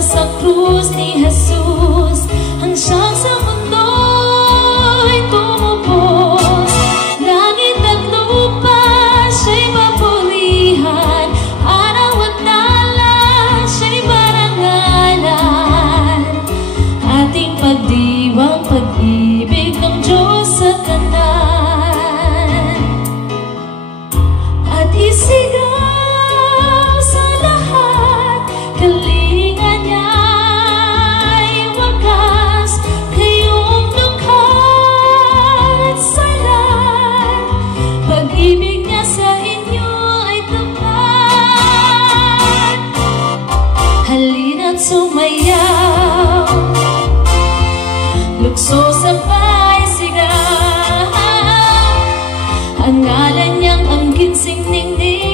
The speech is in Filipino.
sa krus ni Jesus, ang siyang sa mundo'y tumubos. Langit at lupa siya'y papurihan, araw at dalan siya'y parangalan. Ating pagdiwang pag-ibig ng Diyos sa kanan, at isigaw sa lahat, kalinga niya'y wakas, kayong dukha't salat, pag-ibig niya sa inyo ay tapat. Halina't sumayaw, lukso sabay sigaw, ang ngalan niyang ang ginsing ningning.